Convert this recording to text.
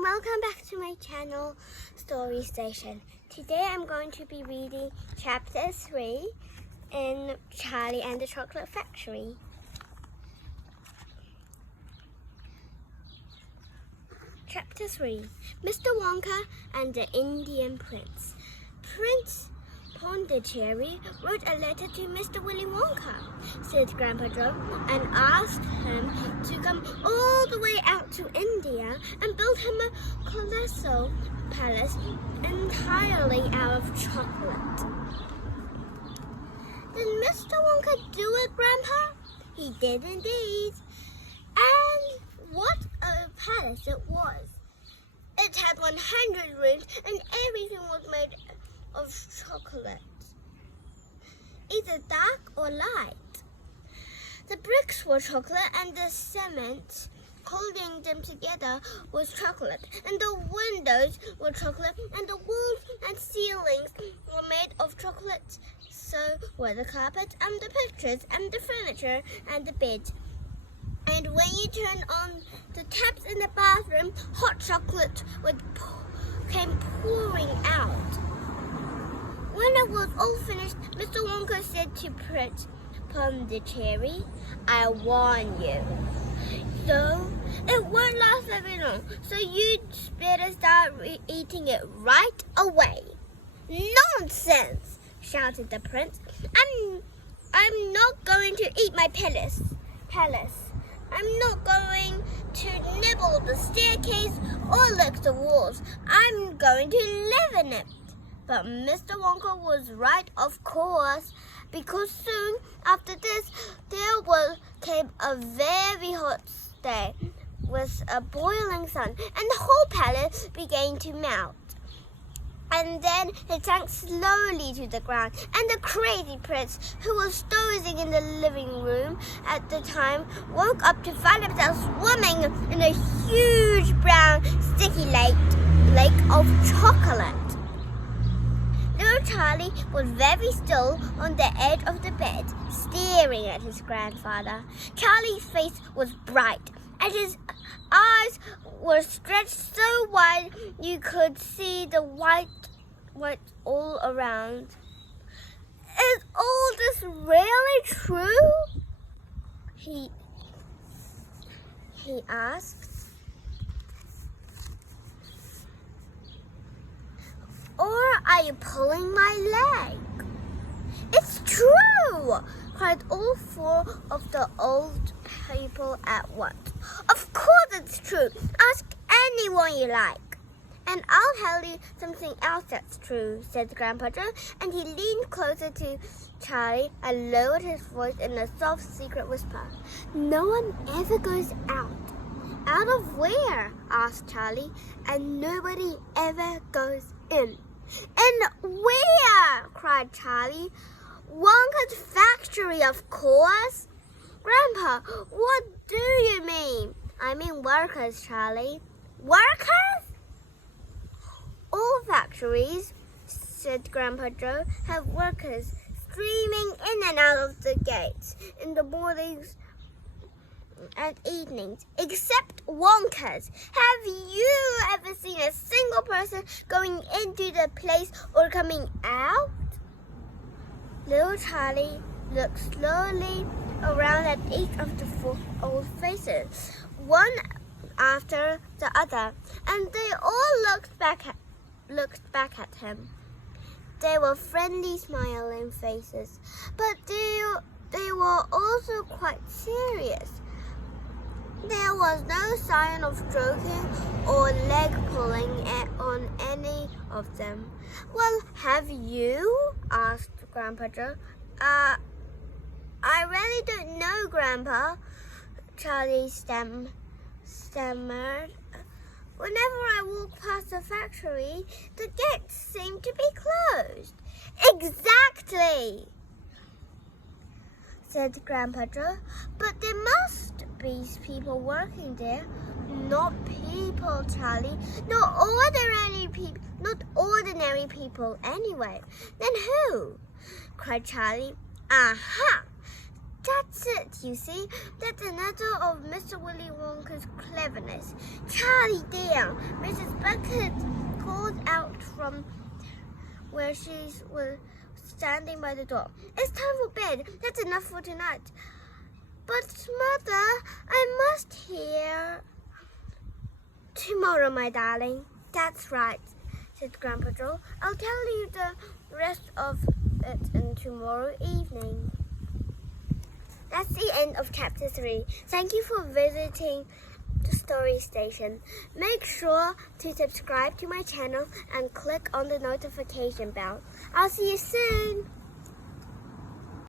Welcome back to my channel, Story Station. Today I'm going to be reading Chapter 3 in Charlie and the Chocolate Factory. Chapter 3, Mr. Wonka and the Indian Prince. Prince Pondicherry wrote a letter to Mr. Willy Wonka, said Grandpa Joe, and asked him to come all the way out to India and build him a colossal palace entirely out of chocolate. Did Mr. Wonka do it, Grandpa? He did indeed. And what a palace it was. It had 100 rooms and everything was made of chocolate, either dark or light. The bricks were chocolate and the cement holding them together was chocolate, and the windows were chocolate, and the walls and ceilings were made of chocolate. So were the carpet and the pictures and the furniture and the bed. And when you turned on the taps in the bathroom, hot chocolate came pouring out. When it was all finished, Mr. Wonka said to Prince Pondicherry, "I warn you. So it won't last very long, so you'd better start eating it right away." "Nonsense!" shouted the prince. I'm not going to eat my palace. I'm not going to nibble the staircase or lick the walls. I'm going to live in it. But Mr. Wonka was right, of course, because soon after this, there came a very hot day with a boiling sun, and the whole palace began to melt. And then it sank slowly to the ground, and the crazy prince, who was dozing in the living room at the time, woke up to find himself swimming in a huge brown sticky lake of chocolate. Little Charlie was very still on the edge of the bed, staring at his grandfather. Charlie's face was bright, and his eyes were stretched so wide you could see the white all around. "Is all this really true?" he asked. "Or are you pulling my leg?" "It's true!" cried all four of the old people at once. "Of course it's true. Ask anyone you like." "And I'll tell you something else that's true," said Grandpa Joe, and he leaned closer to Charlie and lowered his voice in a soft, secret whisper. "No one ever goes out." "Out of where?" asked Charlie. "And nobody ever goes in." "And where?" cried Charlie. "Wonka's factory, of course." "Grandpa, what do you mean?" "I mean workers, Charlie." "Workers?" "All factories," said Grandpa Joe, "have workers streaming in and out of the gates in the mornings and evenings, except Wonka's. Have you ever seen a single person going into the place or coming out?" Little Charlie looked slowly around at each of the four old faces, one after the other, and they all looked back at him. They were friendly, smiling faces, but they were also quite serious. There was no sign of joking or leg pulling on any of them. "Well, have you?" asked Grandpa Joe. I really don't know, Grandpa," Charlie stammered. "Whenever I walk past the factory, the gates seem to be closed." "Exactly," said Grandpa Joe. "But there must be people working there." "Not people, Charlie. Not ordinary people anyway." "Then who?" cried Charlie. "Aha! That's it, you see. That's another of Mr. Willy Wonka's cleverness. Charlie dear, Mrs. Bucket called out from where she was standing by the door. It's time for bed. That's enough for tonight. But, Mother, I must hear. Tomorrow, my darling. That's right, said Grandpa Joe. I'll tell you the rest of it in tomorrow evening. That's the end of chapter 3. Thank you for visiting the Story Station. Make sure to subscribe to my channel and click on the notification bell. I'll see you soon.